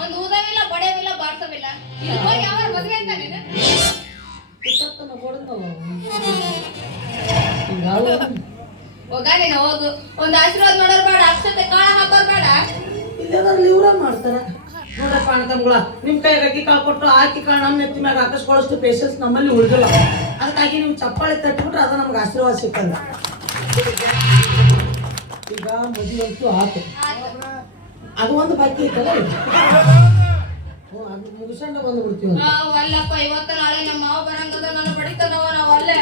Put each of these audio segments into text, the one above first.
ಒಂದು ಊದವಿಲ್ಲ ಬಡಿಯವಿಲ್ಲ ಬಾರ್ಸವಿಲ್ಲ ಹೋಗಿ ಯಾವ ಮದುವೆ ಅಂತ ನೀನು ಹೋಗ ನೀನು ಹೋಗು ಒಂದು ಆಶೀರ್ವಾದ ಮಾಡೋರು ಬೇಡ ಅಕ್ಷತೆ ಕಾಳ ಹಾಕೋರು ಬೇಡ ಇಲ್ಲದ್ರಲ್ಲಿ ಇವ್ರ ಮಾಡ್ತಾರ ನೋಡಪ್ಪ ಅಣ್ಣತಮ್ಗಳ ನಿಮ್ ಕೈಗೆ ಅಕ್ಕಿ ಕಾಳು ಕೊಟ್ಟು ಹಾಕಿ ಕಾಳು ನಮ್ಮ ನೆತ್ತಿ ಮ್ಯಾಗ ಹಾಕಿಸ್ಕೊಳ್ಳೋಷ್ಟು ಪೇಷನ್ಸ್ ನಮ್ಮಲ್ಲಿ ಉಳಿದಿಲ್ಲ ಅದಕ್ಕಾಗಿ ನೀವು ಚಪ್ಪಾಳೆ ತಟ್ಟಿಬಿಟ್ರೆ ಅದು ನಮ್ಗೆ ಆಶೀರ್ವಾದ ಸಿಕ್ಕಲ್ಲ ಈಗ ಮದುವೆ ಅಂತೂ ಆತು ಅದು ಒಂದು ಬಾಕಿ ಐತಲ್ಲ ಅದು ಮುಗಿಸ್ಕೊಂಡ ಬಂದು ಬಿಡ್ತೀವಿ ಅಲ್ಲಪ್ಪ ಇವತ್ತು ನಾಳೆ ನಮ್ಮ ಮಾವ ಬರಂಗದ ನಾನು ಬಡಿತಾನವ ನಾವು ಅಲ್ಲೇ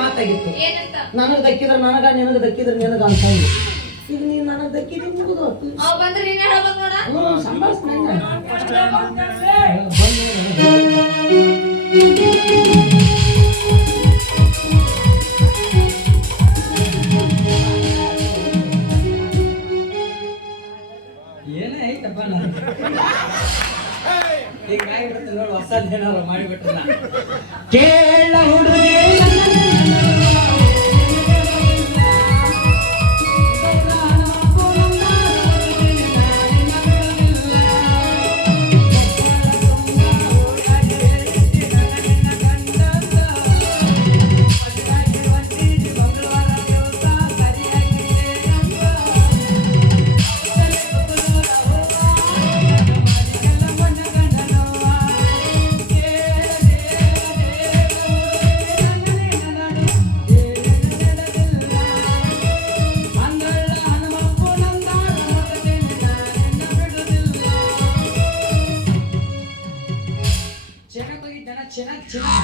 ಮಾತಾಗಿತ್ತು ನನಗ್ ದಕ್ಕಿದ್ರೆ ನನಗ ನಿನಗ ದಕ್ಕಿದ್ರೆ ನಿನಗ ಅಂತ ಈಗ ನೀನ್ ನನಗ್ ದಕ್ಕಿದ್ರೆ ಮುಗಿದು ಏನೇ ಐತಪ್ಪ ನಾನು ಹಿಂಗಾಗಿಬಿಡುತ್ತೆ ನೋಡು ಹೊಸದೇನಾರು ಮಾಡಿಬಿಟ್ರೆ ನಾ ಕೇಳ ಹುಡುಗಿ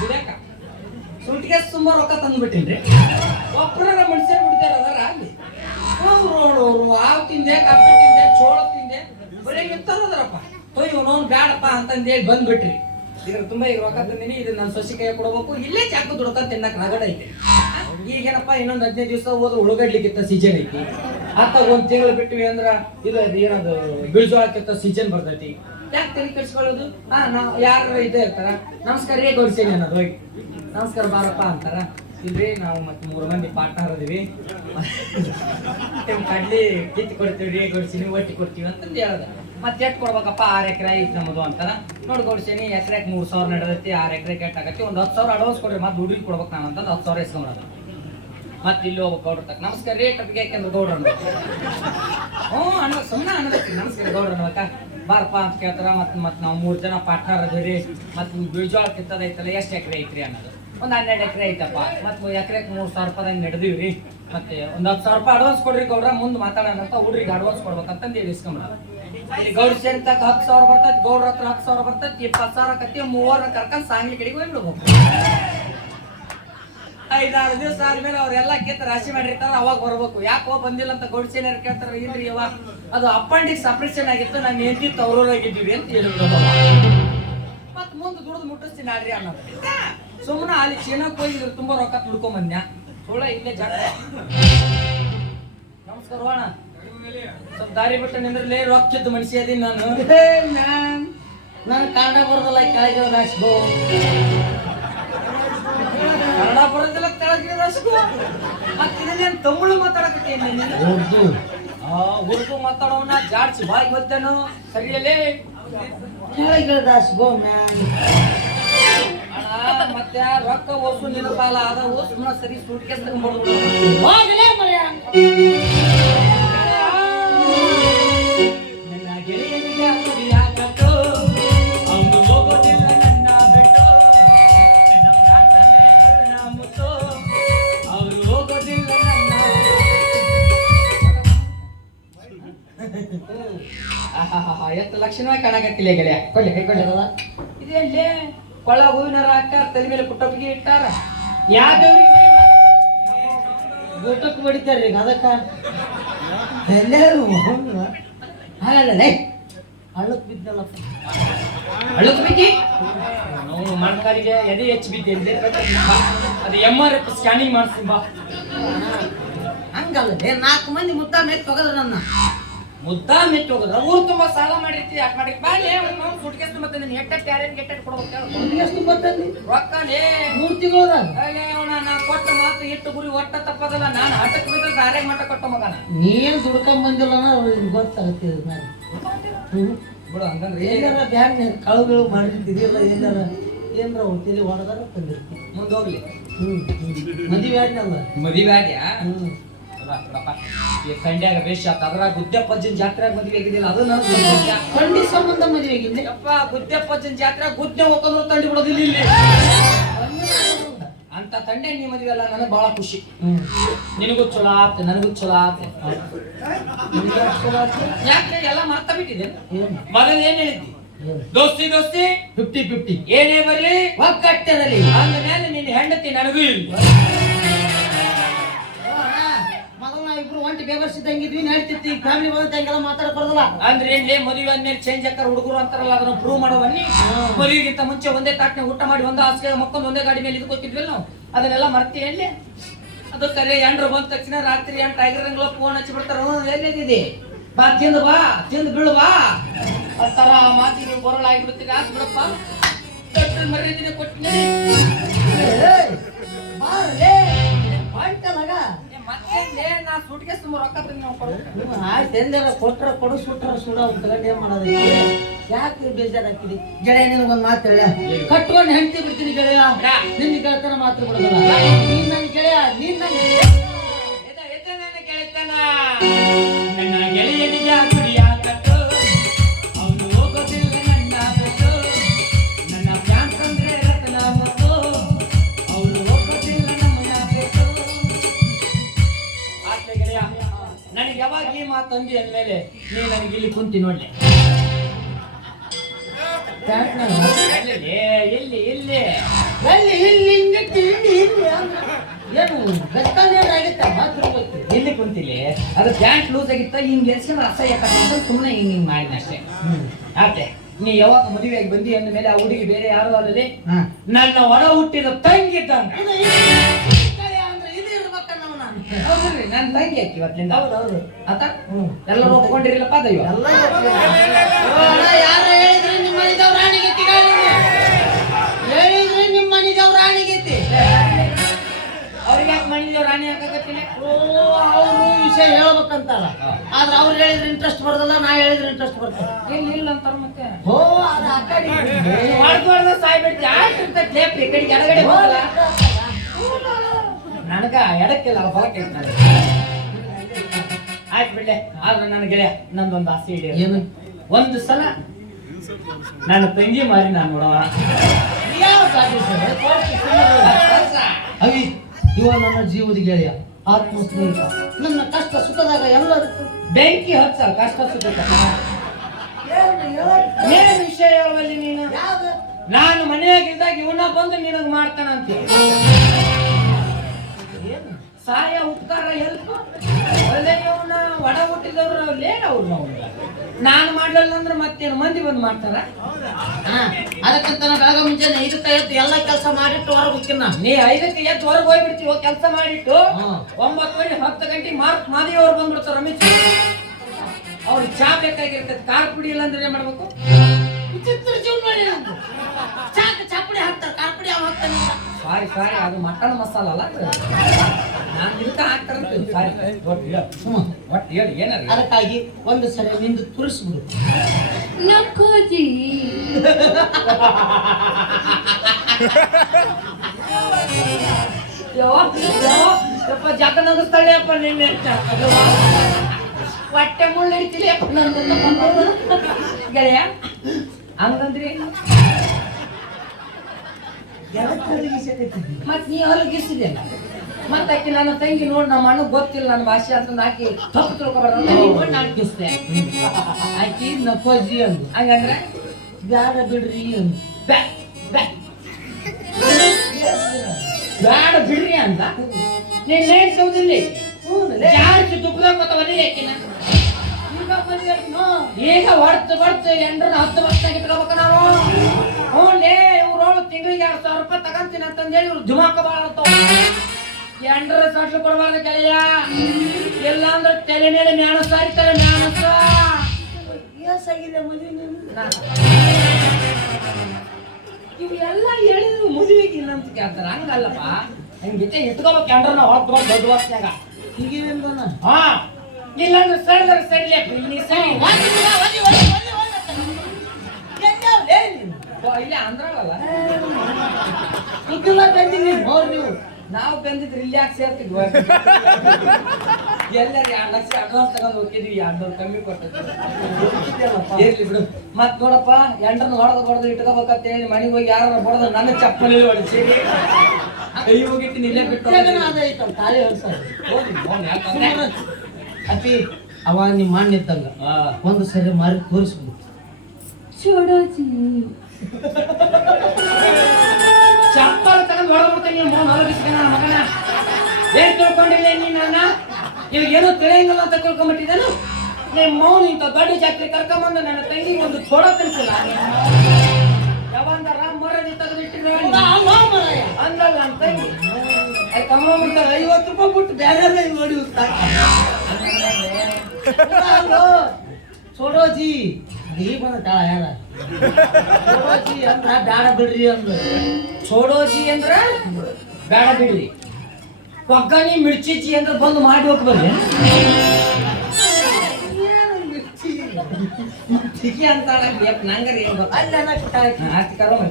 ಬಿಡಾಕ ಸುಟ್ಟಿಗೆ ಸುಮಾರು ರೊಕ್ಕ ತಂದ್ಬಿಟ್ಟಿನ್ರಿ ಒಬ್ಬರ ಮನುಷ್ಯರು ಬಿಡ್ತಾರ ಅದರ ಅಲ್ಲಿ ಅವ್ರು ಹಾವು ತಿಂದೆ ಕಪ್ಪೆ ತಿಂದೆ ಚೋಳ ತಿಂದೆ ಬರೀ ಎಂತಾರದ್ರಪ್ಪ ತೊಯ್ ಇವನವ್ನು ಬ್ಯಾಡಪ್ಪ ಅಂತಂದೇಳಿ ಬಂದ್ಬಿಟ್ರಿ ಇದ್ರ ತುಂಬಾ ಈಗ ರೊಕ್ಕ ತಂದಿನಿ ಇದು ನನ್ನ ಸೊಸಿ ಕೈ ಕೊಡಬೇಕು ಇಲ್ಲೇ ಚಾಕು ದುಡ್ಕ ತಿನ್ನಕ್ ರಗಡ ಐತೆ ಈಗೇನಪ್ಪ ಇನ್ನೊಂದು 15 ದಿವಸ ಹೋದ್ರೆ ಉಳುಗಡ್ಲಿಕ್ಕಿಂತ ಸೀಸನ್ ಐತಿ ಆತ ಒಂದ್ ತಿಂಗಳು ಬಿಟ್ಟಿವಿ ಅಂದ್ರ ಇದು ಏನದು ಬೀಳ್ಜೋಳಕ್ಕಿಂತ ಸೀಸನ್ ಬರ್ತೈತಿ ಯಾಕೆ ತಲೆ ಕೆಡ್ಸ್ಕೊಳ್ಳೋದು ನಾವ್ ಯಾರು ಇದೇ ಇರ್ತಾರ ನಮಸ್ಕಾರ ರೇ ಗೌಡ್ಸೇನಿ ಅನ್ನೋದು ಹೋಗಿ ನಮಸ್ಕಾರ ಬಾರಪ್ಪ ಅಂತಾರ ಇಲ್ರಿ ನಾವು ಮತ್ತೆ 3 ಮಂದಿ ಪಾರ್ಟ್ನರ್ ಅದೀವಿ ಕಡ್ಲಿ ಕಿತ್ತು ಕೊಡ್ತೀವಿ ರೇ ಗೌಡ್ಸೇನಿ ಒಟ್ಟಿ ಕೊಡ್ತೀವಿ ಅಂತಂದು ಹೇಳ್ದ ಮತ್ತೆ ಎಟ್ ಕೊಡ್ಬೇಕಪ್ಪ 6 ಎಕರೆ ಐತಿ ನಮ್ಮದು ಅಂತಾರ ನೋಡಿ ಗೌಡ್ಸೇನಿ ಎಕರೆಗೆ 3,000 ನಡೆದೈತಿ 6 ಎಕರೆಗೆ ಎಟ್ ಆಗತ್ತಿ ಒಂದು 10,000 ಅಡ್ವಾನ್ಸ್ ಕೊಡ್ರಿ ಮತ್ತೆ ದುಡ್ಡಿಗೆ ಕೊಡ್ಬೇಕು ನಾನು ಅಂತಂದು 10,000 ಇಸ್ಕೊಂಬರೋದು ಮತ್ತೆ ಇಲ್ಲಿ ಹೋಗ್ಬೇಕು ಗೌಡ್ರ ತಕ್ಕ ನಮಸ್ಕಾರ ರೇ ಟಪ್ಪಿಗೆ ಯಾಕೆಂದ್ರೆ ಗೌಡ್ರ ಹ್ಞೂ ಅನ್ಬೇಕು ಸುಮ್ಮನೆ ಅನ್ಬೇಕು ನಮಸ್ಕಾರ ಗೌಡ್ರ ಅನ್ಬೇಕ ಬಾರಪ್ಪ ಅಂತ ಕೇಳ್ತಾರ ಮತ್ತೆ ನಾವು 3 ಜನ ಪಾರ್ಟ್ನರ್ ಅದೀವಿ ಮತ್ತೆ ಬೀಳ್ಜೋಳ ಕಿತ್ತದೈತಲ್ಲ ಎಷ್ಟು ಎಕರೆ ಐತ್ರಿ ಅನ್ನೋದು ಒಂದು 12 ಎಕರೆ ಐತಪ್ಪ ಮತ್ತೆ ಎಕರೆಗೆ 3,000 ರೂಪಾಯಿ ನಡೆದಿವ್ರಿ ಮತ್ತೆ ಒಂದು 10,000 ರೂಪಾಯಿ ಅಡ್ವಾನ್ಸ್ ಕೊಡ್ರಿ ಗೌಡ್ರ ಮುಂದೆ ಮಾತಾಡೋಣ ಅಂತ ಹುಡ್ರಿಗೆ ಅಡ್ವಾನ್ಸ್ ಕೊಡ್ಬೇಕಂತಂದು ಹೇಳಿ ಇಸ್ಕೊಂಬ ಇಲ್ಲಿ ಗೌಡ್ರ ಸೇರಿ ತಕ್ಕ 10,000 ಬರ್ತೈತಿ ಗೌಡ್ರ ಹತ್ರ 10,000 ಬರ್ತೈತಿ 20,000 ಕತ್ತಿ 3 ಕರ್ಕೊಂಡು ಸಾಂಗ್ಲಿ ಕಡೆಗೆ ಹೋಗ್ಬಿಡ್ಬೇಕು 5-6 ದಿವಸ ಆದ್ಮೇಲೆ ಅವ್ರೆಲ್ಲ ಕಿತ್ತ ರಾಶಿ ಮಾಡಿರ್ತಾರ ಅವಾಗ ಬರ್ಬೇಕು ಯಾಕೋ ಬಂದಿಲ್ಲ ಅಂತ ಗೌಡ್ರ ಸೇರಿಯರ್ ಕೇಳ್ತಾರ ಇಲ್ರಿ ಅವ ಅದು ಅಪ್ಪಂಡಿಕ್ಸ್ ಆಪರೇಷನ್ ಆಗಿತ್ತು ನಾನು ಹೆಂಡತಿ ತವರೂರಾಗಿದ್ದೀವಿ ಅಂತ ಹೇಳಿದ್ರು ಮತ್ ಮುಂದೆ ದುಡ್ದು ಮುಟ್ಟಿಸ್ತೀನಿ ಆಡ್ರಿ ಅನ್ನೋದು ಸುಮ್ಮನೆ ಅಲ್ಲಿ ಚೀನಾಕ್ ಹೋಗಿದ್ರು ತುಂಬಾ ರೊಕ್ಕ ತುಡ್ಕೊಂಬಂದ್ಯಾ ಸೋಳ ಇಲ್ಲೇ ಜಾಗ ನಮಸ್ಕಾರ ಅಣ್ಣ ಸ್ವಲ್ಪ ದಾರಿ ಬಿಟ್ಟು ನಿಂದ್ರಲೇ ರೊಕ್ಕಿದ್ದು ಮನುಷ್ಯ ಅದೀನಿ ನಾನು ಕನ್ನಡ ಬರೋದಲ್ಲ ಕೆಳಗೆ ರಾಶಿಗೋ ಕನ್ನಡ ಬರೋದಿಲ್ಲ ಕೆಳಗೆ ರಾಶಿಗೋ ಮತ್ತೆ ಇದನ್ನೇನು ತಮಿಳು ಮಾತಾಡಕತ್ತೇನೆ ಉರ್ದು ಮಾತಾಡೋಣ ಜಾಡ್ಸಿ ಬಾಯಿ ಗೊತ್ತೇನು ಸರಿಯಲ್ಲೇ ಕೆಳಗೆ ರಾಶಿಗೋ ಮ್ಯಾನ್ ಅಣ್ಣ ಮತ್ತೆ ರೊಕ್ಕ ಓಸು ನಿನಪಾಲ ಅದ ಓಸು ಸರಿ ಸೂಟ್ಕೇಸ್ ತಗೊಂಡ್ಬರ್ದು ಹೋಗಲೇ ಮರ್ಯಾ ನನ್ನ ಗೆಳೆಯನಿಗೆ ಯಾಕೋ ಅವನು ಹೋಗೋದಿಲ್ಲ ನನ್ನ ಬಿಟ್ಟು ನಮ್ಮ ಮುತ್ತು ಅವರು ಹೋಗೋದಿಲ್ಲ ನನ್ನ ಎಷ್ಟು ಲಕ್ಷಣವಾಗಿ ಕಾಣಕತ್ತಿಲ್ಲ ಗೆಳೆಯ ಕೊಡ್ಲಿ ಕೈ ಕೊಡ್ಲಿ ಇದೇನ್ಲೇ ಕೊಳ್ಳ ಹೂವಿನ ಹಾಕ್ತಾರ ತಲೆ ಮೇಲೆ ಪುಟ್ಟಪ್ಪಿಗೆ ಇಟ್ಟಾರ ಯಾವ್ದವ್ರಿಗೆ ಊಟಕ್ಕೆ ಬಡಿತಾರ್ರಿ ಅದಕ್ಕ ಎಲ್ಲರೂ ಹಾಗಲ್ಲ ಹಳ್ಳಕ್ ಬಿದ್ದಲ್ಲಪ್ಪ ಹಳ್ಳಕ್ ಬಿದ್ದಿ ನಾವು ಮಣ್ಕಾರಿಗೆ ಎದೆ ಹೆಚ್ಚು ಬಿದ್ದೆ ಅದು MRF ಸ್ಕ್ಯಾನಿಂಗ್ ಮಾಡಿಸ್ತೀನಿ ಬಾ ಹಂಗಲ್ಲ 4 ಮಂದಿ ಮುದ್ದ ಮೇಲೆ ತಗದ್ರ ನನ್ನ ಮುದ್ದಾ ಮೆಚ್ಚಿ ಹೋಗೋದ್ರ ಊರು ತುಂಬಾ ಸಾಲ ಮಾಡಿರ್ತಿ ಯಾಕೆ ಮಾಡಿ ಬಾಲಿ ಸುಟ್ಕೇಸ್ ಮತ್ತೆ ತಂದಿನಿ ಎಟ್ಟೆ ಯಾರೇನ್ ಎಟ್ಟೆ ಕೊಡ್ಬೇಕು ಹೇಳು. ಎಷ್ಟು ಬರ್ತಂದಿ ರೊಕ್ಕಲೇ 3 ತಿಂಗಳದಾಗ ನಾ ಕೊಟ್ಟ ಮಾತು ಇಟ್ಟು ಗುರಿ ಒಟ್ಟ ತಪ್ಪದಲ್ಲ. ನಾನು ಆಟಕ್ಕೆ ಬಿದ್ದರೆ ದಾರ್ಯಾಗ ಮಟ್ಟ ಕೊಟ್ಟ ಮಗನ ನೀನ್ ದುಡ್ಕೊಂಡ್ ಬಂದಿಲ್ಲ ಗೊತ್ತಾಗುತ್ತೆ ಬಿಡು ಹಂಗಂದ್ರೆ ಏನಾರ ಬ್ಯಾಂಕ್ ಕಳುಗಳು ಮಾಡಿರ್ತೀರಿಲ್ಲ ಏನಾರ ಹೊಟ್ಟೆಲಿ ಹೊಡೆದಾರ ತಂದಿರ್ತೀವಿ ಮುಂದೆ ಹೋಗ್ಲಿ. ಮದುವೆ ಆದ್ನಲ್ಲ ಮದುವೆ ಆಗ್ಯಾ ಈ ಕಂಡ್ಯಾಗ ಬೇಷ ಆತ. ಅದ್ರಾಗ ಗುದ್ದೆಪ್ಪಜ್ಜನ ಜಾತ್ರೆಯಾಗ ಮದುವೆ ಆಗಿದ್ದಿಲ್ಲ ಅದು ನನ್ನ ಸಂತೋಷ. ಕಂಡಿ ಸಂಬಂಧ ಮದುವೆ ಆಗಿದ್ದೆ ಯಪ್ಪ ಗುದ್ದೆಪ್ಪಜ್ಜನ ಜಾತ್ರೆ ಗುದ್ದೆ ಹೋಗೋದ್ರು ತಂಡಿ ಬಿಡೋದಿಲ್ಲ ಇಲ್ಲಿ ಅಂತ ತಂಡೆ ನೀ ಮದುವೆ ಅಲ್ಲ. ನನಗೆ ಬಹಳ ಖುಷಿ. ನಿನಗೂ ಚಲೋ ಆತ ನನಗೂ ಚಲೋ ಆತ. ಯಾಕೆ ಎಲ್ಲ ಮರ್ತ ಬಿಟ್ಟಿದೆ. ಮೊದಲು ಏನ್ ಹೇಳಿದ್ದಿ? ದೋಸ್ತಿ ದೋಸ್ತಿ 50-50 ಏನೇ ಬರ್ಲಿ ಒಗ್ಗಟ್ಟರಲ್ಲಿ ಅಂದ ಮೇಲೆ ನಿನ್ನ ಹೆಂಡತಿ ನನಗೂ ಇಲ್ಲ. ಮೊದಲು ನಾವಿಬ್ರು ಒಂಟಿ ಬೇಬರ್ಸಿದ್ದಂಗಿದ್ವಿ ನಡೀತಿತ್ತು. ಈ ಫ್ಯಾಮಿಲಿ ಬಂದ ಹಂಗೆಲ್ಲ ಮಾತಾಡಕ್ ಬರೋದಿಲ್ಲ. ಅಂದ್ರೆ ಏನ್ಲೇ ಮದುವೆ ಆದ್ಮೇಲೆ ಚೇಂಜ್ ಆಕಾರ ಹುಡುಗರು ಅಂತಾರಲ್ಲ ಅದನ್ನ ಪ್ರೂವ್ ಮಾಡೋ ಬನ್ನಿ. ಮದುವೆಗಿಂತ ಮುಂಚೆ ಒಂದೇ ತಾಟ್ನೆ ಊಟ ಮಾಡಿ ಒಂದೇ ಹಾಸಿಗೆ ಮಕ್ಕೊಂದು ಒಂದೇ ಗಾಡಿ ಮೇಲೆ ಇದಕ್ಕೋತಿದ್ವಿಲ್ಲ ನಾವು. ಅದನ್ನೆಲ್ಲ ಮರ್ತಿ ಎಲ್ಲಿ ಅದು ಕರೆ ಎಂಡ್ರು ಬಂದ ತಕ್ಷಣ ರಾತ್ರಿ ಎಂಟು ಟೈಗರ್ ಫೋನ್ ಹಚ್ಚಿ ಬಿಡ್ತಾರ. ಎಲ್ಲಿದೆ ಬಾ ತಿಂದು ಬಾ ತಿಂದು ಬೀಳು ಬಾ ತರ ಮಾತಿ ನೀವು ಬರೋಳಾಗಿಬಿಡ್ತೀರಿ. ಆತ್ ಬಿಡಪ್ಪ ಮರ್ಯಾದಿನ ಕೊಟ್ಟಿನಿ ಮತ್ತೆ ನಾ ಸುಟ್ಗೆ ಸುಮ್ಮ ರೊಕ್ಕ ತಂದು ನಾವು ಕೊಡ್ಬೇಕು. ಆಯ್ತು ಕೊಟ್ರ ಕೊಡು ಸುಟ್ರ ಸುಡ ತಗೊಂಡು ಏನ್ ಮಾಡೋದು? ಯಾಕೆ ಬೇಜಾರಾಗ್ತಿದಿ ಗೆಳೆಯ? ನಿನಗೊಂದು ಮಾತು ಹೇಳ, ಕಟ್ಕೊಂಡು ಹೆಂಡತಿ ಬಿಡ್ತೀನಿ ಗೆಳೆಯ. ನಿನ್ನ ಗೆಳತನ ಮಾತ್ರ ಬಿಡೋದಲ್ಲ. ನೀನ್ ನನ್ನ ಗೆಳೆಯ, ನೀನ್ ನನ್ನ ಗೆಳೆತನ. ನನ್ನ ಗೆಳೆಯನಿಗೆ ಗುಡಿಯ ಕಟ್ಟು ಅವನು ಹೋಗೋದಿಲ್ಲ ನನ್ನ ಬಿಟ್ಟು. ನನ್ನ ಫ್ಯಾನ್ಸ್ ಅಂದ್ರೆ ರತ್ನ ಮತ್ತು ಅವನು ಹೋಗೋದಿಲ್ಲ ನಮ್ಮನ್ನ ಬಿಟ್ಟು. ಆತ್ಮ ಗೆಳೆಯ, ನನಗೆ ಯಾವಾಗ ಈ ಮಾತು ಅಂದಿ ಅಂದ್ಮೇಲೆ ನೀ ನನಗೆ ಇಲ್ಲಿ ಕುಂತಿ ನೋಡ್ಲಿ. ಎಲ್ಲಿ ಎಲ್ಲಿ ಏನು ಬೆಕ್ಕಂದೇನಾಗಿತ್ತ ಮಾತ್ರ ಎಲ್ಲಿ ಕುಂತಿಲ್ಲಿ? ಅದು ಪ್ಯಾಂಟ್ ಲೂಸ್ ಆಗಿತ್ತ ಹಿಂಗೆ ಎಲ್ಸ್ಕೊಂಡ್ರೆ ಅಸಹ್ಯ ಕಟ್ಟ ಸುಮ್ಮನೆ ಹಿಂಗೆ ಮಾಡಿನ ಅಷ್ಟೇ. ಆತೆ ನೀ ಯಾವಾಗ ಮದುವೆಯಾಗಿ ಬಂದಿ ಅಂದ ಮೇಲೆ ಆ ಹುಡುಗಿ ಬೇರೆ ಯಾರು ಅಲ್ಲದೆ ನನ್ನ ಒಡ ಹುಟ್ಟಿದ ತಂಗಿ ಇದ್ದಂಗ. ಹೌದ್ರಿ ನನ್ನ ತಂಗಿ ಆಕಿ ಇವತ್ತಿಂದ. ಹೌದೌದು ಆತ ಎಲ್ಲರೂ ಒಪ್ಕೊಂಡಿರಲಿಲ್ಲಪ್ಪ ದೈವ. ಯಾರ ಹೇಳಿದ್ರಿ ನಿಮ್ಮ ಮನಿದವ್ರ ರಾಣಿಗೈತಿ? ಹೇಳಿದ್ರಿ ನಿಮ್ಮ ಮನಿದವ್ರ ರಾಣಿಗೈತಿ. ಅವ್ರಿಗೆ ಯಾಕೆ ಮನಿದೇವ್ ರಾಣಿ ಹಾಕಕತ್ತಿಲ್ಲ? ಅವರು ವಿಷಯ ಹೇಳ್ಬೇಕಂತಾರ. ಆದ್ರೆ ಅವ್ರು ಹೇಳಿದ್ರೆ ಇಂಟ್ರೆಸ್ಟ್ ಬರೋದಲ್ಲ, ನಾ ಹೇಳಿದ್ರೆ ಇಂಟ್ರೆಸ್ಟ್ ಬರ್ತದೆ. ಇಲ್ಲ ಇಲ್ಲ ಅಂತಾರ ಮತ್ತೆ. ಓ ಅದು ಆ ಕಡೆ ಹೊಡೆದು ಸಾಯ್ಬಿಡ್ತಿ. ಆಯ್ತು ಲೇಪ್ ಈ ಕಡೆಗೆ ಎಡಗಡೆ ಹೋಗಲ್ಲ. ನನಗ ಎಡಕ್ಕಿಲ್ಲ ಹೊರಕ್ಕೆ ಇರ್ತಾರೆ. ಆಯ್ತು ಬಿಡ್ಲೆ. ಆದ್ರೆ ನನ್ನ ಗೆಳೆಯ ನಂದೊಂದು ಆಸೆ ಇದೆ. ಏನು? ಒಂದು ಸಲ ನನ್ನ ತಂಗಿ ಮಾರಿ ನಾನು ನೋಡವ. ಅವಿ ಇವ ನನ್ನ ಜೀವದ ಗೆಳೆಯ, ಆತ್ಮ ಸ್ನೇಹಿತ. ನನ್ನ ಕಷ್ಟ ಸುಖದಾಗ ಎಲ್ಲದಕ್ಕೂ ಬೆಂಕಿ ಹಚ್ಚ ಕಷ್ಟ ಸುತ್ತ. ಏನು ವಿಷಯ ಹೇಳುವಲ್ಲಿ ನೀನು? ನಾನು ಮನೆಯಾಗಿದ್ದಾಗ ಇವನ ಬಂದು ನಿನಗೆ ಮಾಡ್ತಾನಂತ. ಸಹಾಯ ಉಪಕಾರ ಹೆಲ್ಪ್ ಒಳ್ಳೆ ಇವನ ಒಡ ಹುಟ್ಟಿದವ್ರು ಲೇಟ್ ಅವ್ರು. ನಾವು ನಾನು ಮಾಡಲಿಲ್ಲ ಅಂದ್ರೆ ಮತ್ತೇನು ಮಂದಿ ಬಂದು ಮಾಡ್ತಾರ? ಅದಕ್ಕಂತ ಬೆಳಗ್ಗೆ ಮುಂಜಾನೆ 5ಕ್ಕೆ ಎದ್ದು ಎಲ್ಲ ಕೆಲಸ ಮಾಡಿಟ್ಟು ಹೊರಬೇಕಿನ್ನ. ನೀ 5ಕ್ಕೆ ಎದ್ದು ಹೊರಗೆ ಹೋಗ್ಬಿಡ್ತೀವಿ ಕೆಲಸ ಮಾಡಿಟ್ಟು 9 ಗಂಟೆ 10 ಗಂಟೆ ಮಾದಿಯವ್ರು ಬಂದ್ಬಿಡ್ತಾರ. ರಮೇಶ್ ಅವ್ರಿಗೆ ಚಾ ಬೇಕಾಗಿರ್ತದೆ. ಕಾರ್ ಪುಡಿ ಇಲ್ಲ ಅಂದ್ರೆ ಏನ್ ಮಾಡ್ಬೇಕು? ವಿಚಿತ್ರ ಜೀವನ ಮಾಡಿ ಚಾಪುಡಿ ಹಾಕ್ತಾರೆ, ಕಾರ್ ಪುಡಿ ಯಾವ ಹಾಕ್ತಾನೆ. ಸಾರಿ ಅದು ಮಟನ್ ಮಸಾಲ ಅಲ್ಲ, ನಾನು ಇದಕ್ಕೆ ಹಾಕ್ತಾರಂತ. ಸಾರಿ ಒಟ್ಟು ಹೇಳಿ ಏನಾರ. ಅದಕ್ಕಾಗಿ ಒಂದು ಸರಿ ನಿಂದು ತುರಿಸ್ಬಿಡು. ನಕ್ಕೋಜಿ ಜಾಗ ನಗಿಸ್ತಾಳೆ ಅಪ್ಪ ನಿನ್ನೆ. ಹೊಟ್ಟೆ ಮುಳ್ಳು ಹಿಡಿತಿಲಿ ಅಪ್ಪ ನಂದು ಗೆಳೆಯ. ಹಂಗಂದ್ರಿ ಮತ್ ನೀ ಹೊಲಗಿಸಿದೆಲ್ಲ. ಮತ್ತ ಆಕಿ ನನ್ನ ತಂಗಿ ನೋಡಿ ನಮ್ಮ ಅಣ್ಣ ಗೊತ್ತಿಲ್ಲ ನನ್ನ ಭಾಷೆ ಅಂತಂದು ಆಕಿ ತಪ್ಪು ತಿಳ್ಕೊಬಾರ್ದು ನಾನು ಕಿಸ್ದೆ. ಆಕಿ ನಕೋಜಿ ಅಂದು. ಹಂಗಂದ್ರೆ ಬ್ಯಾಡ ಬಿಡ್ರಿ ಅಂದು. ಬ್ಯಾಡ ಬಿಡ್ರಿ ಅಂತ ನೀನ್ ಲೇಟ್ ತಗೋದಿಲ್ಲ. ಜಾಸ್ತಿ ತುಪ್ಪದಾಗ ಗೊತ್ತವಲ್ಲ ಯಾಕಿನ ಈಗ ಹೊಡ್ತು ಎಂಡ್ರನ್ನ 10 ವರ್ಷ ಇಟ್ಕೋಬೇಕ ನಾವು. ಹ್ಞೂ ಇವ್ರೊಳು ತಿಂಗಳಿಗೆ 2,000 ರೂಪಾಯಿ ತಗೊಂತೀನಿ ಅಂತಂದೇಳಿ ಇವ್ರು ಧುಮಾಕ ಬಾಳ ಎಂಡ್ರ ಸಟ್ಲು ಕೊಡಬಾರ್ದು ಗೆಳೆಯ. ಇಲ್ಲ ಅಂದ್ರೆ ತಲೆ ಮೇಲೆ ಮ್ಯಾಣಸ ಹಾಕ್ತಾರೆ. ಮ್ಯಾಣಸ ಮದುವೆ ಬಿಡ್ತಿ ಅಂತಾರ ಹಂಗಲ್ಲಪ್ಪ ಹಂಗಿತ್ತೆ ಇಟ್ಕೋಬೇಕು ಎಂಡ್ರನ್ನ ಹೊರತು ದೊಡ್ಡ ವರ್ಷನಾಗ ಈಗೇನಿಂದನ ಹಾ ಇಲ್ಲಾಂದ್ರೆ ಸರಿದ್ರೆ ಸರಿಲೇ ನೀ ಸರಿ ಇಲ್ಲೇ ಅಂದ್ರಲ್ಲ ಈಗೆಲ್ಲ ಬಂದಿನಿ ನೋಡ್ ನೀವು ನಾವು ಬಂದಿದ್ರೆ ಇಲ್ಲಿ ಯಾಕೆ ಸೇರ್ತಿದ್ವಿ ಎಲ್ಲರೂ 2 ಲಕ್ಷ ಅಡ್ವಾನ್ಸ್ ತಗೊಂಡು ಹೋಗಿದ್ವಿ 200 ಕಮ್ಮಿ ಕೊಟ್ಟಿದ್ವಿ ಇರ್ಲಿ ಬಿಡು ಮತ್ ನೋಡಪ್ಪ ಎಂಡ್ರನ್ನ ಹೊಡೆದು ಇಟ್ಕೋಬೇಕಂತ ಹೇಳಿ ಮನೆಗೆ ಹೋಗಿ ಯಾರು ಬಡದ ನನ್ನ ಚಪ್ಪಲಿ ಹೊಡಿಸಿ ಕೈ ಹೋಗಿಟ್ಟು ಇಲ್ಲೇ ಬಿಟ್ಟು ತಾಳಿ ಹೊಡ್ಸ ಹೋಗಿ ಅಪ್ಪಿ ಅವ ನಿಮ್ಮ ಅಣ್ಣ ಇದ್ದಂಗ ಒಂದು ಸರಿ ಮಾರಿ ತೋರಿಸ್ಬಿಡು छोड़ोजी ಚಪ್ಪಲ್ ತಗೊಂಡು ಹೊರಬಿಡ್ತೇನೆ ನೀನು ಮೋನ್ ಹೊರಗಿಸ್ತಾನ ಮಗನ ಏನ್ ತಿಳ್ಕೊಂಡಿಲ್ಲ ನೀನು ನನ್ನ ಇವಾಗ ಏನೋ ತಿಳಿಯಂಗಿಲ್ಲ ಅಂತ ತಿಳ್ಕೊಂಡ್ಬಿಟ್ಟಿದ್ದಾನು ನಿಮ್ಮ ಮೌನ ಇಂಥ ದೊಡ್ಡ ಜಾತ್ರೆ ಕರ್ಕೊಂಬಂದು ನನ್ನ ತಂಗಿಗೆ ಒಂದು ಛೋಡ ಕಲಿಸಿಲ್ಲ ಯಾವಂದಾರ ಮರದಿ ತೆಗೆದಿಟ್ಟಿದ್ರೆ ಅಂದಲ್ಲ ನನ್ನ ತಂಗಿ ಕಮ್ಮ ಬಿಡ್ತಾರೆ 50 ರೂಪಾಯಿ ಬಿಟ್ಟು ಬೇರೆ ನೋಡಿ ಸೋಡೋಜಿ ಈಗ ಬಂದಳ ಯಾರ ಸೋಡೋಜಿ ಅಂದ್ರ ಬ್ಯಾಡ ಬಿಡ್ರಿ ಅಂದ್ರ ಛೋಡೋಜಿ ಅಂದ್ರ ಬೇಡ ಬಿಡ್ರಿ ಒಗ್ಗರಣೆ ಮಿರ್ಚಿಜಿ ಅಂದ್ರೆ ಬಂದು ಮಾಡಿ ಹೋಗಿ ಬರ್ರಿ ಸಿಕ್ಕಿ ಅಂತಾಳ ನಂಗರಿ ಏನ್ ಗೊತ್ತ ಅಲ್ಲ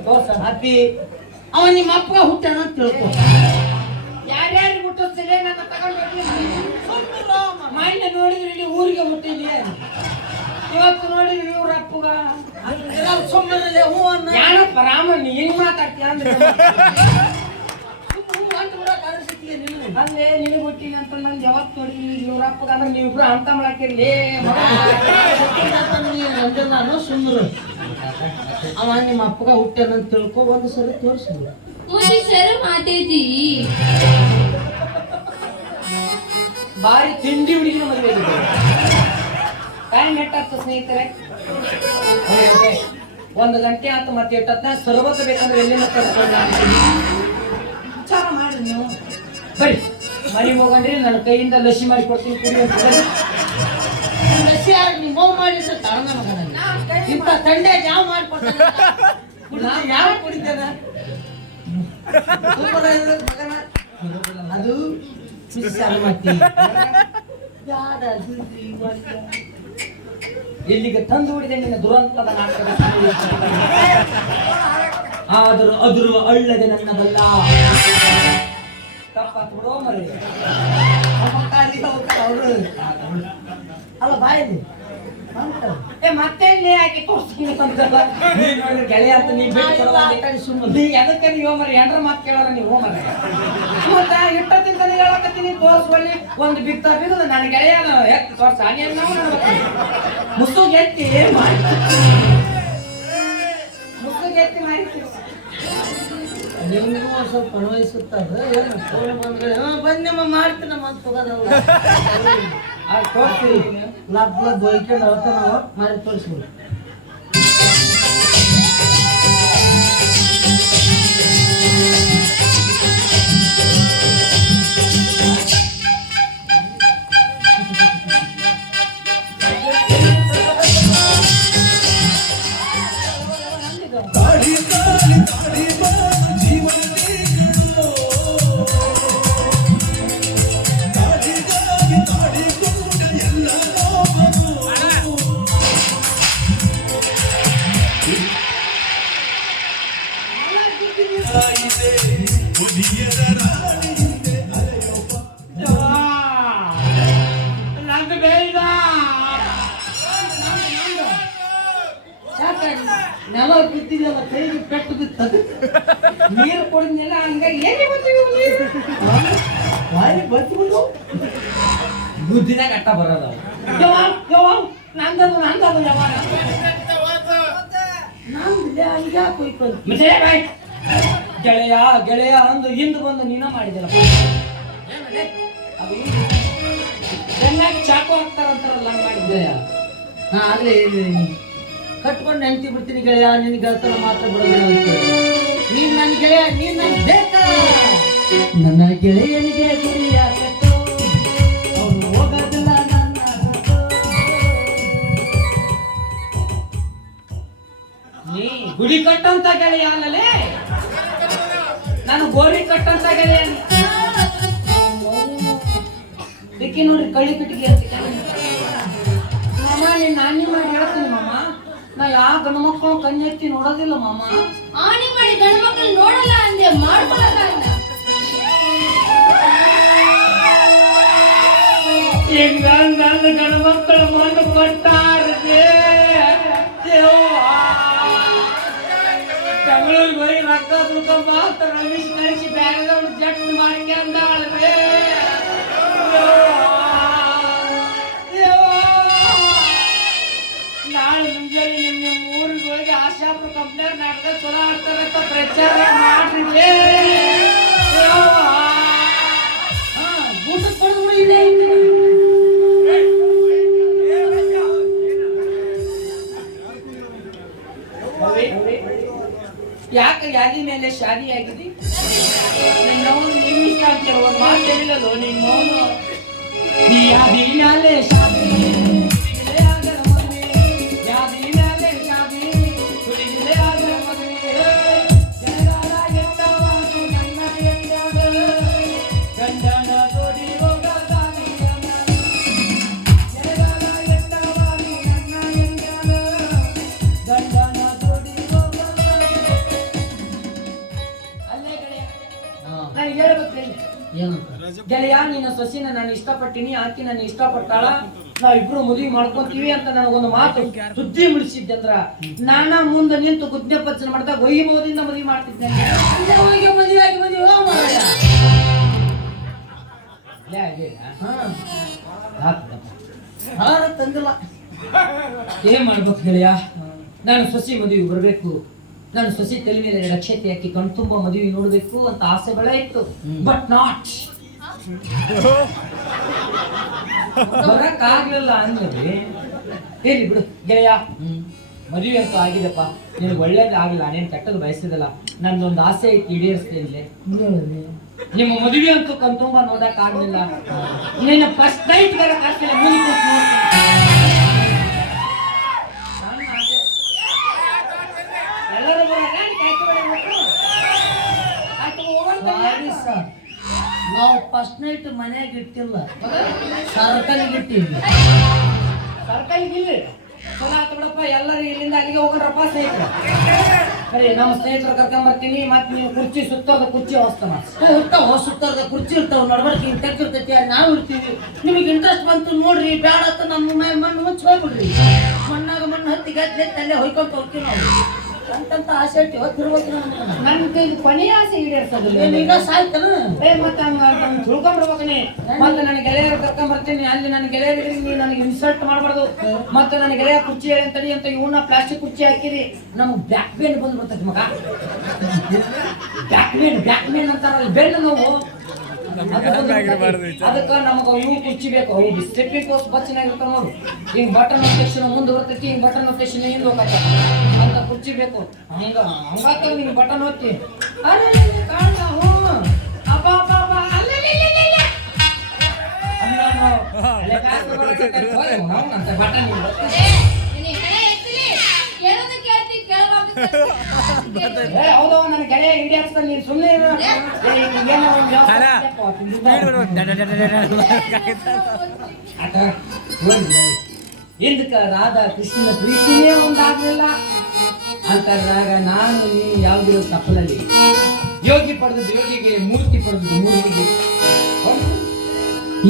ತೋರ್ಸ ಅಪ್ಪಿ ಅವ ನಿಮ್ಮ ಅಪ್ಪ ಹುಟ್ಟಾನ ಅಂತ ತಿಳ್ಕೊ ಯಾರ್ಯಾರು ಮುಟ್ಟಿಸ್ತಿಲ್ಲ ನನ್ನ ತಗೊಂಡು ಮೊನ್ನೆ ನೋಡಿದ್ರಿ ಇಲ್ಲಿ ಊರಿಗೆ ಮುಟ್ಟಿದ್ವಿ ಇವತ್ತು ನೋಡಿದ್ರಿ ಇವ್ರ ಅಪ್ಪಗ ಸುಮ್ಮನೆ ಹೂ ಅನ್ನ ಯಾನಪ್ಪ ರಾಮ ನೀನ್ ಮಾತಾಡ್ತೀಯ ಅಂದ್ರೆ ಅಲ್ಲೇ ನಿನಗೆ ಹುಟ್ಟಿನ ಅಂತ ನಂಗೆ ಯಾವತ್ತು ನೋಡಿದ್ವಿ ಇವ್ರ ಅಪ್ಪಗ ಅಂದ್ರೆ ನೀವಿಬ್ರು ಅಂತ ಮಾಡಾಕಿರ್ಲಿ ನಾನು ಸುಂದ್ರ ಅವ ನಿಮ್ಮ ಅಪ್ಪಗ ಹುಟ್ಟಾನ ಅಂತ ತಿಳ್ಕೊ ಒಂದು ಸರಿ ತೋರಿಸಿದ್ರು मुझे शर्म आती जी ಬಾರಿ ತಿಂಡಿ ಹುಡುಗಿನ ಮದುವೆ ಟೈಮ್ ಎಷ್ಟಾಗ್ತದೆ ಸ್ನೇಹಿತರೆ 1 ಗಂಟೆ ಆಯ್ತು ಮತ್ತೆ ಎಷ್ಟೊತ್ತ ಸರ್ವತ್ತು ಬೇಕಂದ್ರೆ ಎಲ್ಲಿಂದ ಕರ್ಕೊಂಡ ವಿಚಾರ ಮಾಡಿ ನೀವು ಬರೀ ಮನೆಗೆ ಹೋಗಂಡ್ರಿ ನನ್ನ ಕೈಯಿಂದ ಲಸಿ ಮಾಡಿ ಕೊಡ್ತೀನಿ ಕುಡಿ ಅಂತ ಲಸಿ ನೀವು ಹೋಗಿ ಮಾಡಿ ತಳನ ಮಗನ ಇಂಥ ತಂಡೆ ಯಾವ ಮಾಡಿಕೊಡ್ತಾನೆ ನಾನು ಯಾವ ಕುಡಿತಾನ ಅದು ಇಲ್ಲಿಗೆ ತಂದು ಬಿಡಿದೆ ನಿನ್ನ ದುರಂತದ ನಾಟಕದ ಆದರೂ ಅದುರು ಅಳ್ಳದೆ ನನ್ನದಲ್ಲ ತಪ್ಪಾತ್ ಬಿಡೋ ಮರಿ ಅಲ್ಲ ಬಾಯಿದೆ ಮತ್ತೆ ಯಾಕೆ ತೋರಿಸ್ತೀನಿ ಅಂತಲ್ಲ ನೀನು ಗೆಳೆಯ ಅಂತ ನೀ ನೀ ಎದಕ್ಕೆ ನೀವು ಮರಿ ಎಂಡ್ರ ಮಾತು ಕೇಳೋರ ನೀವು ಮರ ಮತ್ತ ಇಟ್ಟದಿಂದ ಹೇಳಕತ್ತೀನಿ ತೋರಿಸುವಲ್ಲಿ ಒಂದು ಬಿತ್ತ ಬಿದ್ದು ನನ್ನ ಗೆಳೆಯನ ಎತ್ತಿ ತೋರ್ಸ ಮುಸುಗ್ ಎತ್ತಿ ಮಾಡಿ ಮುಸುಗ್ ಎತ್ತಿ ಮಾಡಿ ನಿಮ್ಗೂ ಒಂದು ಸ್ವಲ್ಪ ಅನ್ವಯಿಸುತ್ತದ ಏನು ಫೋನ್ ಬಂದ್ಗಳು ಬಂದಮ್ಮ ಮಾಡ್ತೀನಮ್ಮ ಅಂತ ಹೋಗೋದಲ್ಲ ಅದು ತೋರಿಸ್ತೀವಿ ಲಬ್ ದೊಯ್ಕೊಂಡು ಅಳ್ತ ನಾವು ಮಾಡಿ ತೋರಿಸ್ಬೋದು ನೆಲ ಬಿದ್ದಿದೆಲ್ಲ ಕೈಗೆ ಪೆಟ್ಟು ಬಿತ್ತದು ನೀರು ಕೊಡಿದ್ನೆಲ್ಲ ಹಂಗಾಗಿ ಏನೇ ಬರ್ತೀವಿ ನೀರು ಬಾಯಿ ಬಚ್ಚಿಬಿಟ್ಟು ಬುದ್ಧಿನಾಗ ಅಟ್ಟ ಬರೋದು ನಂದದು ಯಾವಾಗ ನಂದಿದೆ ಹಂಗೆ ಕೊಯ್ಕೊಂಡು ಗೆಳೆಯ ಗೆಳೆಯ ಅಂದು ಹಿಂದೆ ಬಂದು ನೀನ ಮಾಡಿದೆಲ್ಲ ಅದು ಚೆನ್ನಾಗಿ ಚಾಕು ಹಾಕ್ತಾರಂತಾರಲ್ಲ ಮಾಡಿದ್ದೆ ನಾ ಅಲ್ಲೇ ಕಟ್ಕೊಂಡು ನೆನ್ತಿ ಬಿಡ್ತೀನಿ ಗೆಳೆಯ ನಿನ್ ಗೆಳತನ ಮಾತ್ರ ಬಿಡೋದಿಲ್ಲ ಅಂತ ನೀನ್ ನನ್ನ ಗೆಳೆಯ ನೀನ್ ನನ್ ಬೇಕ ನನ್ನ ಗೆಳೆಯನಿಗೆ ಗುರಿಯಾಗತ್ತೋ ಅವನು ಹೋಗೋದಿಲ್ಲ ನನ್ನ ನೀ ಗುಡಿ ಕಟ್ಟಂತ ಗೆಳೆಯ ಅಲ್ಲಲೇ ನಾನು ಗೋರಿ ಕಟ್ಟಂತ ಗೆಳೆಯ ದಿಕ್ಕಿ ನೋಡ್ರಿ ಕಳ್ಳಿ ಕಟ್ಟಿಗೆ ಮಾಮ ನೀನ್ ನಾನಿ ಮಾಡಿ ಹೇಳ್ತೀನಿ ಮಾಮ ನಾ ಯಾವ ಗಂಡು ಮಕ್ಕಳು ಕಣ್ಣು ಎತ್ತಿ ನೋಡೋದಿಲ್ಲ ಮಾಮ ಆಣಿ ಮಾಡಿ ಗಂಡು ಮಕ್ಕಳು ನೋಡಲ್ಲ ಅಂದೆ ಮಾಡ್ಕೊಳಲ್ಲ ಅಂದ ಹಿಂಗ ನನ್ನ ಗಂಡು ಮಕ್ಕಳು ಮಣ್ಣು ಕೊಟ್ಟಾರ್ಗೆ ಬೆಂಗಳೂರಿಗೆ ಹೋಗಿ ರೊಕ್ಕ ದುಡ್ಕ ಮಾತ್ರ ರಮೇಶ್ ಕಳಿಸಿ ಬ್ಯಾಗ್ರೌಂಡ್ ಜಟ್ ಮಾಡ್ಕೊಂಡಾಳ್ರೆ ನಾಳೆ ಮುಂಜಾನೆ ನಿಮ್ಮ ಊರಿಗೆ ಹೋಗಿ ಆಶಾಪುರ ಕಂಪ್ನಿಯವ್ರ ನಾಟಕ ಚಲೋ ಆಡ್ತಾರಂತ ಪ್ರಚಾರ ಮಾಡ್ರಿ ಊಟಕ್ಕೆ ಕೊಡೋದು ಇಲ್ಲೇ ಯಾಕೆ ಯಾದಿ ಮೇಲೆ ಶಾದಿ ಆಗಿದೆ ನಿನ್ನವನು ನಿನ್ನ ಇಷ್ಟ ಅಂತ ಒಂದು ಮಾತು ಹೇಳಿಲ್ಲೋ ನಿನ್ನವನು ಯಾದಿ ಮೇಲೆ ಶಾದಿ ಯಾದಿ ಮೇಲೆ ಶಾದಿ ಹುಡುಗಿಲೆ ಆಗರ ಮದುವೆ ಜನಗಾಲ ಎತ್ತವಾದು ನನ್ನ ಎಂದಾಗ ಗಂಡನ ತೋಡಿ ಹೋಗದಾನಿ ಜನಗಾಲ ಎತ್ತವಾದು ನನ್ನ ಎಂದಾಗ ಗಂಡನ ತೋಡಿ ನನಗೆ ಹೇಳ್ಬೇಕೇಳಿ ಏನಂತ ಗೆಳೆಯ ನಿನ್ನ ಸೊಸಿನ ನಾನು ಇಷ್ಟಪಟ್ಟಿನಿ ಆಕಿ ನನ್ನ ಇಷ್ಟಪಟ್ಟಾಳ ನಾವ್ ಇಬ್ರು ಮದುವೆ ಮಾಡ್ಕೊಂತೀವಿ ಅಂತ ನನಗೊಂದು ಮಾತು ಸುದ್ದಿ ಮುಡಿಸಿದ್ದೆ ಅಂದ್ರ ನಾನ ಮುಂದೆ ನಿಂತು ಗುದ್ನೆ ಪಚ್ಚನ ಮಾಡ್ದಾಗ ವೈಭವದಿಂದ ಮದುವೆ ಮಾಡ್ತಿದ್ದೆ ತಂದಿಲ್ಲ ಏನ್ ಮಾಡ್ಬೇಕು ಗೆಳೆಯ ನಾನು ಸೊಸಿ ಮದುವೆ ಬರ್ಬೇಕು ನಾನು ಸೊಸಿ ತಲೆ ಮೇಲೆ ರಕ್ಷತೆ ಹಾಕಿ ಕಣ್ತುಂಬ ಮದುವೆ ನೋಡ್ಬೇಕು ಅಂತ ಆಸೆಗಳೇ ಇತ್ತು ಬಟ್ ನಾಟ್ ಬರಕ್ ಆಗ್ಲಿಲ್ಲ ಅಂದ್ರೆ ಹೇಳಿ ಬಿಡು ಗೆಳೆಯ ಮದುವೆ ಅಂತ ಆಗಿದೆಪ್ಪ ನಿನಗೆ ಒಳ್ಳೇದಾಗಿಲ್ಲ ನಾನೇನ್ ಕೆಟ್ಟದ್ದು ಬಯಸಿದಲ್ಲ ನಂದೊಂದು ಆಸೆ ಐತಿ ಈಡೇರಿಸ್ತೇನೆ ನಿಮ್ಮ ಮದುವೆ ಅಂತೂ ಕಣ್ತುಂಬ ನೋಡಕ್ ಆಗ್ಲಿಲ್ಲ ನಿನ್ನ ಫಸ್ಟ್ ನೈಟ್ ಬರಕ್ ಆಗ್ತಿಲ್ಲ ಮುಂದೆ ನಾವು ಫಸ್ಟ್ ನೈಟ್ ಮನ್ಯಾಗ ಇಟ್ಟಿಲ್ಲ ಸರ್ಕಲ್ಗೆ ಇಟ್ಟಿವಿ ಸರ್ಕಲ್ಗಿಲ್ಲ ಚಲೋ ಆತ ಬಿಡಪ್ಪ ಎಲ್ಲರೂ ಇಲ್ಲಿಂದ ಅಲ್ಲಿಗೆ ಹೋಗೋರಪ್ಪ ಸ್ನೇಹಿತರು ಸರಿ ನಮ್ಮ ಸ್ನೇಹಿತರು ಕರ್ಕೊಂಬರ್ತೀನಿ ಮತ್ತೆ ನೀವು ಕುರ್ಚಿ ಸುತ್ತೋದ ಕುರ್ಚಿ ಅವಸ್ಥಾನ ಇರ್ತಾವ ಸುತ್ತಾರದ ಕುರ್ಚಿ ಇರ್ತಾವ ನಡ್ಬರ್ಕ್ ಹಿಂಗ್ ತೆಗ್ದಿರ್ತೈತಿ ನಾವು ಇರ್ತೀವಿ ನಿಮಗೆ ಇಂಟ್ರೆಸ್ಟ್ ಬಂತು ನೋಡ್ರಿ ಬ್ಯಾಡ ಅಂತ ನಮ್ಮ ಮಣ್ಣು ಮುಚ್ಚಿ ಹೋಗ್ಬಿಡ್ರಿ ಮಣ್ಣಾಗ ಮಣ್ಣು ಹತ್ತಿ ಗದ್ದೆ ಅಲ್ಲೇ ಹೊಯ್ಕೊಂತ ಹೋಗ್ತೀವಿ ನಾವು ಅಂತಂತ ಆಸೆ ಇಟ್ಟು ಹೊತ್ತಿರ್ಬೇಕು ನನ್ನ ಕೈದು ಕೊನೆಯ ಆಸೆ ಈಡೇರ್ಸೋದಿಲ್ಲ ಈಗ ಸಾಯ್ತಾನ ಮತ್ತೆ ಹಂಗ ತಿಳ್ಕೊಂಡ್ಬಿಡ್ಬೇಕನೆ ಮತ್ತೆ ನನ್ನ ಗೆಳೆಯರು ಕರ್ಕೊಂಡ್ ಬರ್ತೀನಿ ಅಲ್ಲಿ ನನ್ನ ಗೆಳೆಯರಿಗೆ ನೀವು ನನಗೆ ಇನ್ಸಲ್ಟ್ ಮಾಡಬಾರ್ದು ಮತ್ತೆ ನನ್ನ ಗೆಳೆಯ ಕುರ್ಚಿ ಅಂತಡಿ ಅಂತ ಇವನ್ನ ಪ್ಲಾಸ್ಟಿಕ್ ಕುರ್ಚಿ ಹಾಕಿರಿ ನಮಗೆ ಬ್ಯಾಕ್ ಪೇನ್ ಬಂದ್ಬಿಡ್ತೈತಿ ಮಗ ಬ್ಯಾಕ್ ಪೇನ್ ಅಂತಾರಲ್ಲ ಬೆನ್ನು ನೋವು ಅದಕ್ಕ ನಮಗ ಇವು ಕುರ್ಚಿ ಬೇಕು ಅವು ಸ್ಟೆಪ್ಪಿಂಗ್ ಕೋರ್ಸ್ ಬಚ್ಚಿನಾಗಿರ್ತಾವ ನೋಡು ಹಿಂಗ್ ಬಟನ್ ಒತ್ತಕ್ಷಣ ಮುಂದೆ ಬರ್ತೈತಿ ಹಿಂಗ್ ಬಟನ್ ಒತ್ತಕ್ಷಣ ಹಿಂದೆ ಹೋಗತ್ತ ಅಂತ ಕುರ್ಚಿ ಬೇಕು ಹಿಂಗ ಹಂಗಾತ ನಿಂಗೆ ಬಟನ್ ಒತ್ತಿ ಅರೆ ಕಾಣ್ತಾ ಹ್ಞೂ ಅಪ್ಪ ಅಪ್ಪ ಅಪ್ಪ ಬಟನ್ ಹೌದು ನನ್ನ ಗೆಳೆಯ ಇಂಡಿಯಾಕ್ಸ್ ನೀನು ಸುಮ್ಮನೆ ಇದಕ್ಕ ರಾಧಾ ಕೃಷ್ಣನ ಪ್ರೀತಿನೇ ಒಂದಾಗ್ಲಿಲ್ಲ ಅಂತರಾಗ ನಾನು ನೀ ಯಾವ್ದಿರೋ ತಪ್ಪಲಲ್ಲಿ ಯೋಗಿ ಪಡೆದದ್ದು ಯೋಗಿಗೆ ಮೂರ್ತಿ ಪಡೆದದ್ದು ಮೂರ್ತಿಗೆ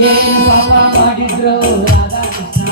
ಏನು ಪಾಪ ಮಾಡಿದ್ರು ರಾಧಾ ಕೃಷ್ಣ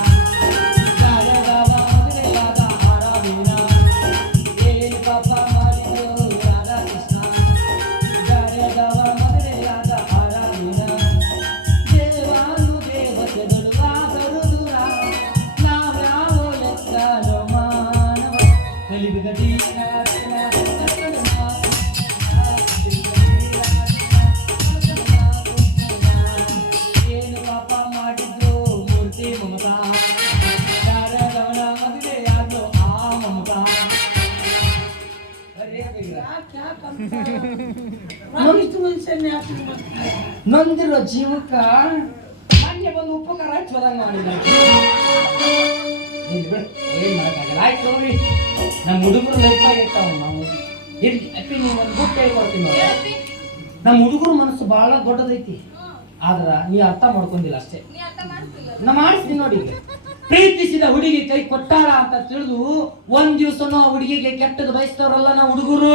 ನೊಂದಿರೋ ಜೀವಕ್ಕ ಮೊನ್ನೆ ಬಂದು ಉಪಕಾರ ಹಚ್ಚೋದಂಗ ಮಾಡಿದ ಏನ್ ಮಾಡಕ್ಕಾಗಲ್ಲ ಆಯ್ತು ನೋಡ್ರಿ ನಮ್ಮ ಹುಡುಗರು ಲೈಫ್ ಆಗಿರ್ತಾವ ನಾವು ಇರ್ಲಿ ಅಪ್ಪಿ ನೀವು ಒಂದು ಬುಕ್ ಹೇಳ್ಕೊಡ್ತೀನಿ ನಮ್ಮ ಹುಡುಗರು ಮನಸ್ಸು ಬಹಳ ದೊಡ್ಡದೈತಿ, ಆದ್ರ ನೀ ಅರ್ಥ ಮಾಡ್ಕೊಂಡಿಲ್ಲ ಅಷ್ಟೇ. ನೀ ಅರ್ಥ ಮಾಡ್ತಿಲ್ಲ. ನಾ ಮಾಡಿಸ್ತೀನಿ ನೋಡಿ. ಪ್ರೀತಿಸಿದ ಹುಡುಗಿ ಕೈ ಕೊಟ್ಟಾಳ ಅಂತ ತಿಳಿದು ಒಂದ್ ದಿವಸನೂ ಆ ಹುಡುಗಿಗೆ ಕೆಟ್ಟದ್ದು ಬಯಸ್ತವ್ರಲ್ಲ ನಾವು ಹುಡುಗರು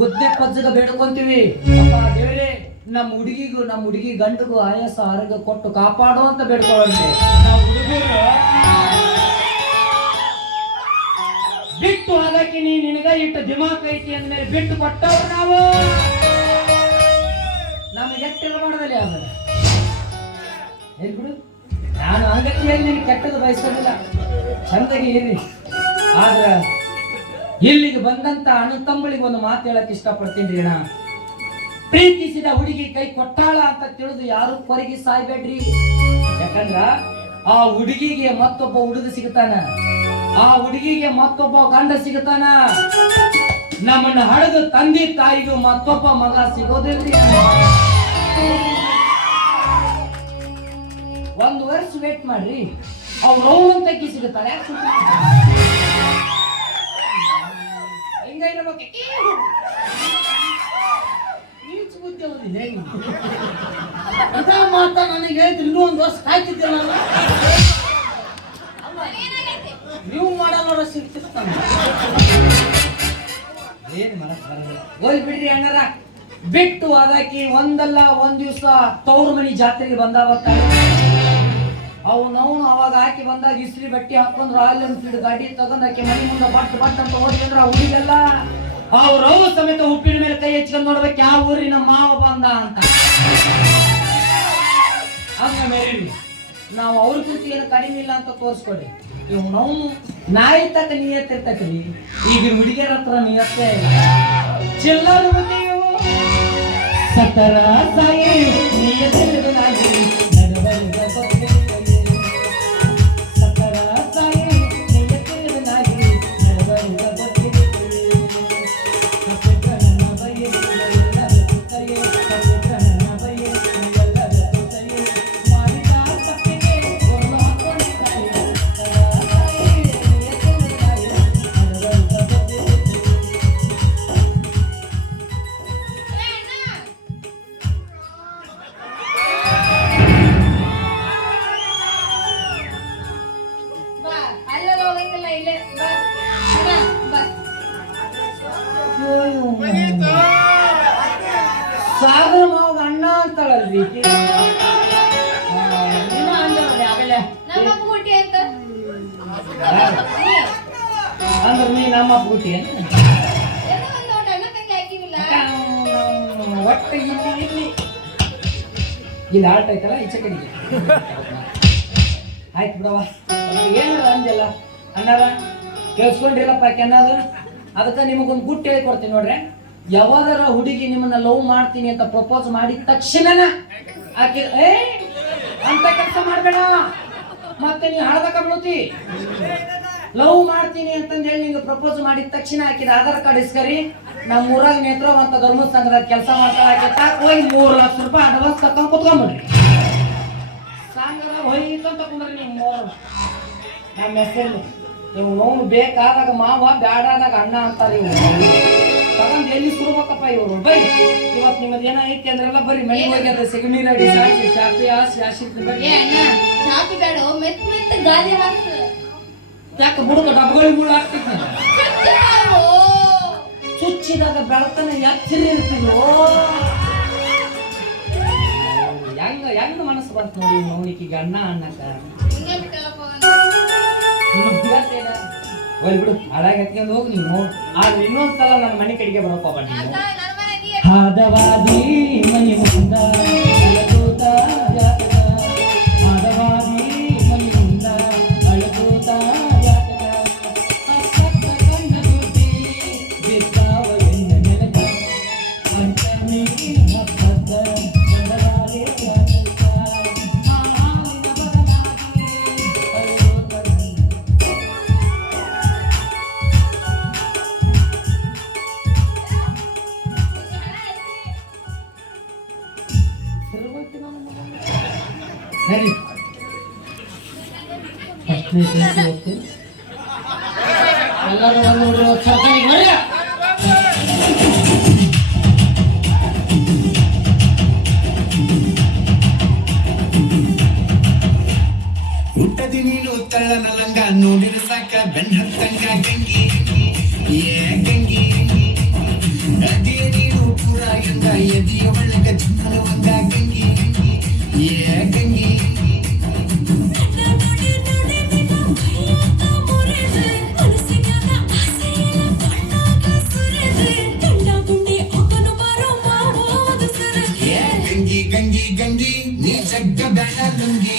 ಗೊದ್ದೆ ಪಜ್ಜಗ ಬೇಡ್ಕೊಂತೀವಿ. ಅಪ್ಪ ದೇವರೇ, ನಮ್ಮ ಹುಡುಗಿ ಗಂಡಗೂ ಆಯಾಸ ಆರೋಗ್ಯ ಕೊಟ್ಟು ಕಾಪಾಡು ಅಂತ ಬೇಡ್ಕೊಳ್ಳೋಣ. ನಾವು ಹುಡುಗರು ಬಿಟ್ಟು ಅದಕ್ಕೆ ನಿನಗ ಇಟ್ಟು ದಿಮಾಕ್ ಐತಿ ಅಂದ್ಮೇಲೆ ಬಿಟ್ಟು ಕೊಟ್ಟವ್ರು ನಾವು. ನಮಗೆ ಎಟ್ಟಿಲ್ಲ ಮಾಡೋದಲ್ಲಿ ಆಮೇಲೆ ಹೇಳ್ಬಿಡು. ನಾನು ಅಂಗಡಿಯಲ್ಲಿ ನಿನಗೆ ಕೆಟ್ಟದ್ದು ಬಯಸೋದಿಲ್ಲ, ಚಂದಾಗಿ ಇರಿ. ಆದ್ರ ಇಲ್ಲಿಗೆ ಬಂದಂತ ಅಣ್ಣ ತಮ್ಮಳಿಗೆ ಒಂದು ಮಾತು ಹೇಳಕ್ ಇಷ್ಟಪಡ್ತೀನಿ ಅಣ್ಣ. ಪ್ರೀತಿಸಿದ ಹುಡುಗಿ ಕೈ ಕೊಟ್ಟಾಳ ಅಂತ ತಿಳಿದು ಯಾರು ಕೊರಗಿ ಸಾಯ್ಬೇಡ್ರಿ. ಯಾಕಂದ್ರ ಆ ಹುಡುಗಿಗೆ ಮತ್ತೊಬ್ಬ ಹುಡುಗ ಸಿಗುತ್ತಾನ, ಆ ಹುಡುಗಿಗೆ ಮತ್ತೊಬ್ಬ ಗಂಡ ಸಿಗುತ್ತಾನ. ನಮ್ಮನ್ನ ಹಡದು ತಂದೆ ತಾಯಿಗೂ ಮತ್ತೊಬ್ಬ ಮಗ ಸಿಗೋದಿಲ್ರಿ. ಒಂದು ವರ್ಷ ವೇಟ್ ಮಾಡ್ರಿ, ಅವ್ರು ನೋವಂತ ಸಿಗುತ್ತಾರೆ. ಮಾತ ನನಗೆ ಹೇಳಿದ್ರು ಇನ್ನೂ ಒಂದು ವರ್ಷ ಕಾಯ್ತಿದ್ದೆ ನಾನು. ನೀವು ಮಾಡಲ್ಲ ಸಿಗ್ತಿರ್ತಾನ. ಏನ್ ಮಾಡಕ್ ಬರಲ್ಲ, ಹೋಯ್ ಬಿಡ್ರಿ ಅಣ್ಣರ. ಬಿಟ್ಟು ಅದಕ್ಕೆ ಒಂದಲ್ಲ ಒಂದ್ ದಿವ್ಸ ತವ್ರ ಮನಿ ಜಾತ್ರೆಗೆ ಬರ್ತಾಳೆ. ಅವನವನು ಅವಾಗ ಹಾಕಿ ಬಂದಾಗ ಇಸ್ತ್ರಿ ಬಟ್ಟೆ ಹಾಕೊಂಡ್ರು ರಾಯಲ್ ಎನ್ಫೀಲ್ಡ್ ಗಾಡಿ ತಗೊಂಡ್ ಆಕೆ ಮನೆ ಮುಂದೆ ಬಟ್ ಅಂತ ಓದ್ಕೊಂಡ್ರು. ಆ ಹುಡುಗೆಲ್ಲ ಅವ್ರವ್ ಸಮೇತ ಉಪ್ಪಿನ ಮೇಲೆ ಕೈ ಹಚ್ಕೊಂಡ್ ನೋಡ್ಬೇಕು ಯಾವ ಊರಿ ನಮ್ಮ ಮಾವ ಬಂದ ಅಂತ. ಹಂಗ ಮೇರಿ ನಾವು ಅವ್ರ ಜೊತೆ ಏನು ಕಡಿಮೆ ಇಲ್ಲ ಅಂತ ತೋರಿಸ್ಕೊಡಿ. ಇವ್ ನಾವು ನಾಯಿ ತಕ್ಕ ನಿಯತ್ತಿರ್ತಕ್ರಿ, ಈಗ ಹುಡುಗಿಯರ ಹತ್ರ ನಿಯತ್ತೇ ಚಿಲ್ಲರ್ ಸತರ ಸಾಯಿ ನಿಯತ್ತಿಲ್ಲ ನಾಯಿ ಸಾಗರ ಮಾವಾಗ ಅಣ್ಣ ಅಂತಾಳಲ್ರಿ ಅಂದ್ರೆ ನೀ ನಮ್ಮ ಅಪ್ಪುಟಿ ಒಟ್ಟು ಇಲ್ಲಿ ಇಲ್ಲಿ ಆಟ ಐತಲ್ಲ ಈಚೆ ಕಡೆಗೆ ಆಯ್ತು ಬಿಡವ. ಏನಾರ ಅಂದೆಲ್ಲ ಅಣ್ಣಾರ ಕೇಳಿಸ್ಕೊಂಡಿರಪ್ಪ ಕೆನ್ನದು. ಅದಕ್ಕೆ ನಿಮಗೊಂದು ಗುಟ್ಟು ಹೇಳಿ ಕೊಡ್ತೀನಿ ನೋಡ್ರಿ. ಯಾವಾಗಾರ ಹುಡುಗಿ ನಿಮ್ಮನ್ನ ಲವ್ ಮಾಡ್ತೀನಿ ಅಂತ ಪ್ರಪೋಸ್ ಮಾಡಿದ ತಕ್ಷಣ ಆಕೆ ಅಂತ ಕೆಲಸ ಮಾಡ್ಬೇಡ, ಮತ್ತೆ ನೀ ಹಳದಕ ಬೀಳುತ್ತಿ. ಲವ್ ಮಾಡ್ತೀನಿ ಅಂತಂದು ಹೇಳಿ ನಿಂಗೆ ಪ್ರಪೋಸ್ ಮಾಡಿದ ತಕ್ಷಣ ಆಕಿದ ಆಧಾರ್ ಕಾರ್ಡ್ ಇಸ್ಕರಿ. ನಮ್ಮ ಊರಾಗ ನೇತ್ರವ್ ಅಂತ ಧರ್ಮದ ಸಂಘದಾಗ ಕೆಲಸ ಮಾಡ್ತಾ ಹೋಗಿ 3 ಲಕ್ಷ ರೂಪಾಯಿ ಅಡ್ವಾನ್ಸ್ ತಕೊಂಡ್ ಕುತ್ಕೊಂಡ್ಬಿಡ್ರಿ. ಸಾಂಗರ ಹೊಯ್ಕೊಂತ ಕುಂದ್ರಿ ನೀವು ಮೂರು ನಮ್ಮ ಹೆಸರು. ನೀವು ನೋವು ಬೇಕಾದಾಗ ಮಾವ, ಬ್ಯಾಡಾದಾಗ ಅಣ್ಣ ಅಂತಾರೆ. ಇವ್ರು ತಗೊಂಡ್ ಎಲ್ಲಿ ಸುಡ್ಬೇಕಪ್ಪ ಇವ್ರು. ಬೈ ಇವತ್ತು ನಿಮ್ಮದು ಏನೋ ಐತಿ ಅಂದ್ರೆಲ್ಲ ಬರೀ ಮನೆಗೆ ಹೋಗಿ ಅದು ಸೆಗಣಿ ರೆಡಿ ಸಾಕಿ ಚಾಪಿ ಆಸಿ ಬರೀ ಚಾಪಿ ಬೇಡ, ಮೆತ್ತ ಮೆತ್ತ ಗಾದಿ ಹಾಕ್ತ. ಯಾಕೆ ಬುಡಕ ಡಬ್ಬಗಳಿಗೆ ಮುಳ್ಳು ಹಾಕ್ತಿದ್ದ ಚುಚ್ಚಿದಾಗ ಬೆಳತನ ಎಚ್ಚರಿ ಇರ್ತಿದ್ವು. ಹೆಂಗ ಮನಸ್ಸು ಬಂತು ನೋಡಿ ಮೌನಿಕಿಗೆ ಅಣ್ಣ ಅನ್ನಕ. ಹೋಯ್ ಬಿಡು, ಹಾಳಾಗಿ ಹತ್ಕೊಂಡು ಹೋಗಿ ನೀವು. ಆದ್ರೆ ಇನ್ನೊಂದ್ಸಲ ನನ್ನ ಮನೆ ಕಡೆಗೆ ಬರಪ್ಪ ಬನ್ನಿ. ಹಾದವಾದಿ ಮನೆ ಮುಂದ ಅಳಕೂತ ಜಾತಕ, ಹಾದವಾದಿ ಮನೆ ಮುಂದ ಅಳಕೂತ ಜಾತಕ, ಅಕ್ಕ ಕಣ್ಣ ದುಡ್ಡಿ ಬಿದ್ದಾವ ಎನ್ನ ನೆಲಕ, ಅಂತಮಿ ಹಬ್ಬದ ಬಂದರಾಲೆ ಜಾತಕ, ಆ ಹಾಲಿನ ಬದಲಾಗಿ ಅಳಕೂತ Ready? First place ಹೋಗ್ತೀನಿ. ಎಲ್ಲರೂ ಒಂದು ಸರ್ಕಾರಿ ಎದಿಯ ಒಳಗ ಹಲವಂಗ ಗಂಗಿ ಏ ಗಂಗಿ ಗಂಗಿ ಗಂಗಿ ಗಂಗಿ ನೀ ಜಗ್ಗ ಬೇಡ ಲುಂಗಿ